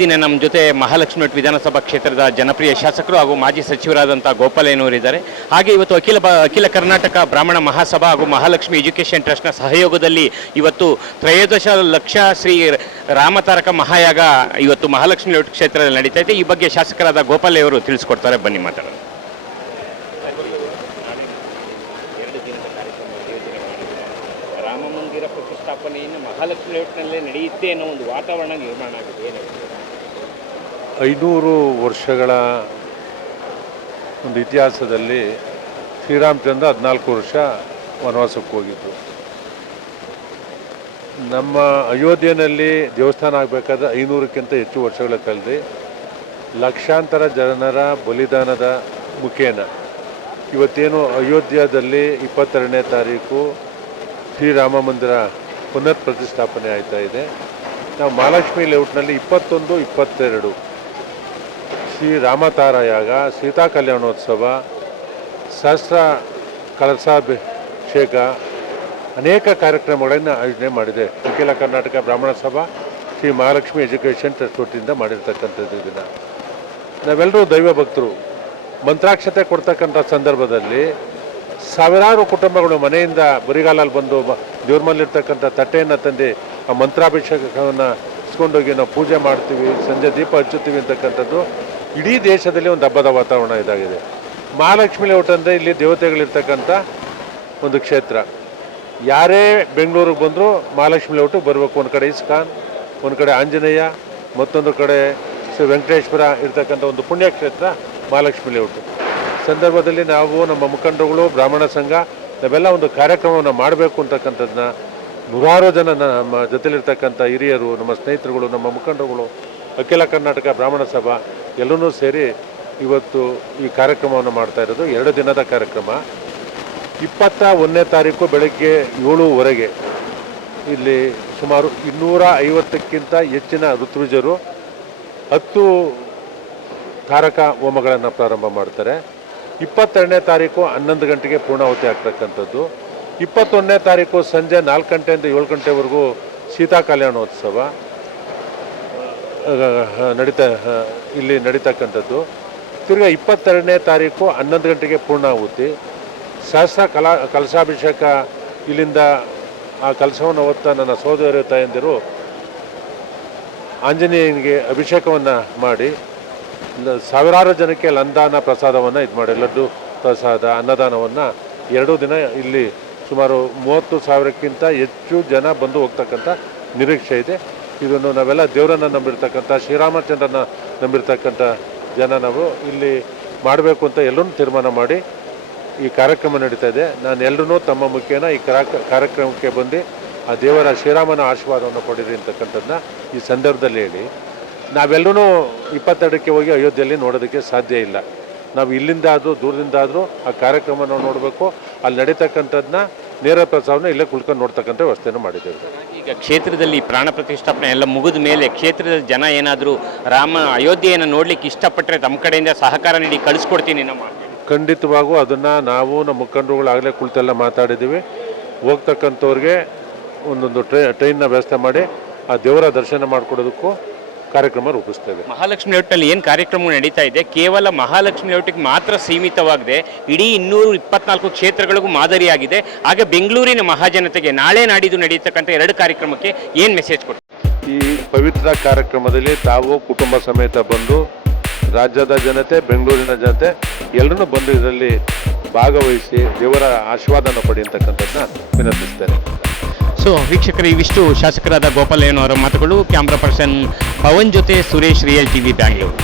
ದಿನ ನಮ್ಮ ಜೊತೆ ಮಹಾಲಕ್ಷ್ಮಿ ಲೇಔಟ್ ವಿಧಾನಸಭಾ ಕ್ಷೇತ್ರದ ಜನಪ್ರಿಯ ಶಾಸಕರು ಹಾಗೂ ಮಾಜಿ ಸಚಿವರಾದಂಥ ಗೋಪಾಲಯ್ಯನವರು ಇದ್ದಾರೆ. ಹಾಗೆ ಇವತ್ತು ಅಖಿಲ ಕರ್ನಾಟಕ ಬ್ರಾಹ್ಮಣ ಮಹಾಸಭಾ ಹಾಗೂ ಮಹಾಲಕ್ಷ್ಮಿ ಎಜುಕೇಷನ್ ಟ್ರಸ್ಟ್ನ ಸಹಯೋಗದಲ್ಲಿ ಇವತ್ತು 13 ಲಕ್ಷ ಶ್ರೀ ರಾಮತಾರಕ ಮಹಾಯಾಗ ಇವತ್ತು ಮಹಾಲಕ್ಷ್ಮಿ ಲೇಔಟ್ ಕ್ಷೇತ್ರದಲ್ಲಿ ನಡೀತಾ ಇದೆ. ಈ ಬಗ್ಗೆ ಶಾಸಕರಾದ ಗೋಪಾಲಯ್ಯವರು ತಿಳಿಸ್ಕೊಡ್ತಾರೆ, ಬನ್ನಿ ಮಾತಾಡೋಣ. ರಾಮ ಮಂದಿರ ಪ್ರತಿಷ್ಠಾಪನೆಯನ್ನು ಮಹಾಲಕ್ಷ್ಮಿ ಲೇಔಟ್ನಲ್ಲೇ ನಡೆಯುತ್ತೆ ಅನ್ನೋ ಒಂದು ವಾತಾವರಣ ನಿರ್ಮಾಣ ಆಗಿದೆ. ಏನು 500 ವರ್ಷಗಳ ಒಂದು ಇತಿಹಾಸದಲ್ಲಿ ಶ್ರೀರಾಮಚಂದ್ರ 14 ವರ್ಷ ವನವಾಸಕ್ಕೆ ಹೋಗಿದ್ದು. ನಮ್ಮ ಅಯೋಧ್ಯೆಯಲ್ಲಿ ದೇವಸ್ಥಾನ ಆಗಬೇಕಾದ್ರೆ 500ಕ್ಕಿಂತ ಹೆಚ್ಚು ವರ್ಷಗಳ ಕಳೆದು ಲಕ್ಷಾಂತರ ಜನರ ಬಲಿದಾನದ ಮುಖೇನ ಇವತ್ತೇನು ಅಯೋಧ್ಯೆಯಲ್ಲಿ 22ನೇ ತಾರೀಕು ಶ್ರೀರಾಮ ಮಂದಿರ ಪುನರ್ ಪ್ರತಿಷ್ಠಾಪನೆ ಆಯ್ತಾ ಇದೆ. ನಾವು ಮಹಾಲಕ್ಷ್ಮಿ ಲೇಔಟ್ನಲ್ಲಿ 21, 22 ಶ್ರೀ ರಾಮತಾರಯಾಗ, ಸೀತಾ ಕಲ್ಯಾಣೋತ್ಸವ, ಸಹಸ್ರ ಕಳಸಾಭಿಷೇಕ, ಅನೇಕ ಕಾರ್ಯಕ್ರಮಗಳನ್ನು ಆಯೋಜನೆ ಮಾಡಿದೆ. ಅಖಿಲ ಕರ್ನಾಟಕ ಬ್ರಾಹ್ಮಣ ಸಭಾ ಶ್ರೀ ಮಹಾಲಕ್ಷ್ಮಿ ಎಜುಕೇಷನ್ ಟ್ರಸ್ಟ್ ವತಿಯಿಂದ ಮಾಡಿರ್ತಕ್ಕಂಥದ್ದು ದಿನ. ನಾವೆಲ್ಲರೂ ದೈವ ಭಕ್ತರು. ಮಂತ್ರಾಕ್ಷತೆ ಕೊಡ್ತಕ್ಕಂಥ ಸಂದರ್ಭದಲ್ಲಿ ಸಾವಿರಾರು ಕುಟುಂಬಗಳು ಮನೆಯಿಂದ ಬರಿಗಾಲಲ್ಲಿ ಬಂದು ದೇವ್ರ ಮನೇಲಿರ್ತಕ್ಕಂಥ ತಟ್ಟೆಯನ್ನು ತಂದು ಆ ಮಂತ್ರಾಭಿಷೇಕವನ್ನು ಇಸ್ಕೊಂಡೋಗಿ ನಾವು ಪೂಜೆ ಮಾಡ್ತೀವಿ, ಸಂಜೆ ದೀಪ ಹಚ್ಚುತ್ತೀವಿ ಅಂತಕ್ಕಂಥದ್ದು ಇಡೀ ದೇಶದಲ್ಲಿ ಒಂದು ಹಬ್ಬದ ವಾತಾವರಣ ಇದಾಗಿದೆ. ಮಹಾಲಕ್ಷ್ಮಿ ಲೇಔಟ್ ಅಂದರೆ ಇಲ್ಲಿ ದೇವತೆಗಳಿರ್ತಕ್ಕಂಥ ಒಂದು ಕ್ಷೇತ್ರ. ಯಾರೇ ಬೆಂಗಳೂರಿಗೆ ಬಂದರೂ ಮಹಾಲಕ್ಷ್ಮಿ ಲೇಔಟಿಗೆ ಬರಬೇಕು. ಒಂದು ಕಡೆ ಇಸ್ಕಾನ್, ಒಂದು ಕಡೆ ಆಂಜನೇಯ, ಮತ್ತೊಂದು ಕಡೆ ಶ್ರೀ ವೆಂಕಟೇಶ್ವರ ಇರ್ತಕ್ಕಂಥ ಒಂದು ಪುಣ್ಯಕ್ಷೇತ್ರ ಮಹಾಲಕ್ಷ್ಮಿ ಲೇಔಟು. ಸಂದರ್ಭದಲ್ಲಿ ನಾವು ನಮ್ಮ ಮುಖಂಡರುಗಳು, ಬ್ರಾಹ್ಮಣ ಸಂಘ ನಾವೆಲ್ಲ ಒಂದು ಕಾರ್ಯಕ್ರಮವನ್ನು ಮಾಡಬೇಕು ಅಂತಕ್ಕಂಥದ್ದನ್ನ ನೂರಾರು ಜನ ನಮ್ಮ ಜೊತೆಲಿರ್ತಕ್ಕಂಥ ಹಿರಿಯರು, ನಮ್ಮ ಸ್ನೇಹಿತರುಗಳು, ನಮ್ಮ ಮುಖಂಡರುಗಳು, ಅಖಿಲ ಕರ್ನಾಟಕ ಬ್ರಾಹ್ಮಣ ಸಭಾ ಎಲ್ಲರೂ ಸೇರಿ ಇವತ್ತು ಈ ಕಾರ್ಯಕ್ರಮವನ್ನು ಮಾಡ್ತಾ ಇರೋದು. 2 ದಿನದ ಕಾರ್ಯಕ್ರಮ. 21ನೇ ತಾರೀಕು ಬೆಳಗ್ಗೆ 7:15 ಇಲ್ಲಿ ಸುಮಾರು 250ಕ್ಕಿಂತ ಹೆಚ್ಚಿನ ಋತ್ವಿಜರು 10 ತಾರಕ ಹೋಮಗಳನ್ನು ಪ್ರಾರಂಭ ಮಾಡ್ತಾರೆ. 22ನೇ ತಾರೀಕು 11 ಗಂಟೆಗೆ ಪೂರ್ಣಾಹುತಿ ಆಗ್ತಕ್ಕಂಥದ್ದು. 21ನೇ ತಾರೀಕು ಸಂಜೆ 4 ಗಂಟೆಯಿಂದ 7 ಗಂಟೆವರೆಗೂ ಸೀತಾ ಕಲ್ಯಾಣೋತ್ಸವ ಇಲ್ಲಿ ನಡೀತಕ್ಕಂಥದ್ದು. ತಿರ್ಗಿ 22ನೇ ತಾರೀಕು 11 ಗಂಟೆಗೆ ಪೂರ್ಣಾಹುತಿ. ಸಹಸ್ರ ಕಲಶಾಭಿಷೇಕ ಇಲ್ಲಿಂದ ಆ ಕಲಶವನ್ನು ಹೊತ್ತ ನನ್ನ ಸಹೋದರ ತಾಯಂದಿರು ಆಂಜನೇಯನಿಗೆ ಅಭಿಷೇಕವನ್ನು ಮಾಡಿ ಸಾವಿರಾರು ಜನಕ್ಕೆ ಲಂದಾನ ಪ್ರಸಾದವನ್ನು ಇದು ಮಾಡಿ, ಲಡ್ಡು ಪ್ರಸಾದ, ಅನ್ನದಾನವನ್ನು 2 ದಿನ ಇಲ್ಲಿ ಸುಮಾರು 30,000ಕ್ಕಿಂತ ಹೆಚ್ಚು ಜನ ಬಂದು ಹೋಗ್ತಕ್ಕಂಥ ನಿರೀಕ್ಷೆ ಇದೆ. ಇದನ್ನು ನಾವೆಲ್ಲ ದೇವರನ್ನು ನಂಬಿರ್ತಕ್ಕಂಥ, ಶ್ರೀರಾಮಚಂದ್ರನ ನಂಬಿರ್ತಕ್ಕಂಥ ಜನ ನಾವು ಇಲ್ಲಿ ಮಾಡಬೇಕು ಅಂತ ಎಲ್ಲರೂ ತೀರ್ಮಾನ ಮಾಡಿ ಈ ಕಾರ್ಯಕ್ರಮ ನಡೀತಾ ಇದೆ. ನಾನು ಎಲ್ಲರೂ ತಮ್ಮ ಮುಖೇನ ಈ ಕಾರ್ಯಕ್ರಮಕ್ಕೆ ಬಂದು ಆ ದೇವರ ಶ್ರೀರಾಮನ ಆಶೀರ್ವಾದವನ್ನು ಕೊಡಿರಿ ಅಂತಕ್ಕಂಥದ್ದನ್ನ ಈ ಸಂದರ್ಭದಲ್ಲಿ ಹೇಳಿ, ನಾವೆಲ್ಲರೂ 22ಕ್ಕೆ ಹೋಗಿ ಅಯೋಧ್ಯೆಯಲ್ಲಿ ನೋಡೋದಕ್ಕೆ ಸಾಧ್ಯ ಇಲ್ಲ. ನಾವು ಇಲ್ಲಿಂದ ಆದರೂ ದೂರದಿಂದ ಆದರೂ ಆ ಕಾರ್ಯಕ್ರಮನ ನೋಡಬೇಕು. ಅಲ್ಲಿ ನಡೀತಕ್ಕಂಥದ್ದನ್ನ ನೇರ ಪ್ರಸಾರನ ಇಲ್ಲೇ ಕುಳ್ಕೊಂಡು ನೋಡ್ತಕ್ಕಂಥ ವ್ಯವಸ್ಥೆಯನ್ನು ಮಾಡಿದ್ದೇವೆ. ಈಗ ಕ್ಷೇತ್ರದಲ್ಲಿ ಪ್ರಾಣ ಪ್ರತಿಷ್ಠಾಪನೆ ಎಲ್ಲ ಮುಗಿದ ಮೇಲೆ ಕ್ಷೇತ್ರದ ಜನ ಏನಾದರೂ ಅಯೋಧ್ಯೆಯನ್ನು ನೋಡ್ಲಿಕ್ಕೆ ಇಷ್ಟಪಟ್ಟರೆ ತಮ್ಮ ಕಡೆಯಿಂದ ಸಹಕಾರ ನೀಡಿ ಕಳಿಸ್ಕೊಡ್ತೀನಿ ನಮ್ಮ. ಖಂಡಿತವಾಗೂ ಅದನ್ನು ನಾವು ನಮ್ಮ ಮುಖಂಡರುಗಳಾಗಲೇ ಕುಳಿತೆಲ್ಲ ಮಾತಾಡಿದ್ದೀವಿ. ಹೋಗ್ತಕ್ಕಂಥವ್ರಿಗೆ ಒಂದೊಂದು ಟ್ರೈನ್ನ ವ್ಯವಸ್ಥೆ ಮಾಡಿ ಆ ದೇವರ ದರ್ಶನ ಮಾಡಿಕೊಡೋದಕ್ಕೂ ಕಾರ್ಯಕ್ರಮ ರೂಪಿಸ್ತೇವೆ. ಮಹಾಲಕ್ಷ್ಮಿ ಲೇಔಟ್ನಲ್ಲಿ ಏನು ಕಾರ್ಯಕ್ರಮ ನಡೀತಾ ಇದೆ ಕೇವಲ ಮಹಾಲಕ್ಷ್ಮಿ ಲೇಔಟಿಗೆ ಮಾತ್ರ ಸೀಮಿತವಾಗಿದೆ, ಇಡೀ 224 ಕ್ಷೇತ್ರಗಳಿಗೂ ಮಾದರಿಯಾಗಿದೆ. ಹಾಗೆ ಬೆಂಗಳೂರಿನ ಮಹಾಜನತೆಗೆ ನಾಳೆ ನಾಡಿದ್ದು ನಡೆಯತಕ್ಕಂಥ 2 ಕಾರ್ಯಕ್ರಮಕ್ಕೆ ಏನು ಮೆಸೇಜ್ ಕೊಡ್ತಾರೆ? ಈ ಪವಿತ್ರ ಕಾರ್ಯಕ್ರಮದಲ್ಲಿ ತಾವು ಕುಟುಂಬ ಸಮೇತ ಬಂದು ರಾಜ್ಯದ ಜನತೆ, ಬೆಂಗಳೂರಿನ ಜನತೆ ಎಲ್ಲರೂ ಬಂದು ಇದರಲ್ಲಿ ಭಾಗವಹಿಸಿ ದೇವರ ಆಶೀರ್ವಾದನ ಪಡೆಯತಕ್ಕಂಥದ್ದನ್ನ ವಿನಂತಿಸ್ತೇನೆ. ಸೊ ವೀಕ್ಷಕರು, ಇವಿಷ್ಟು ಶಾಸಕರಾದ ಗೋಪಾಲಯ್ಯನವರ ಮಾತುಗಳು. ಕ್ಯಾಮ್ರಾ ಪರ್ಸನ್ ಪವನ್ ಜೊತೆ ಸುರೇಶ್, ರಿಯಲ್ ಟಿವಿ, ಬ್ಯಾಂಗ್ಳೂರು.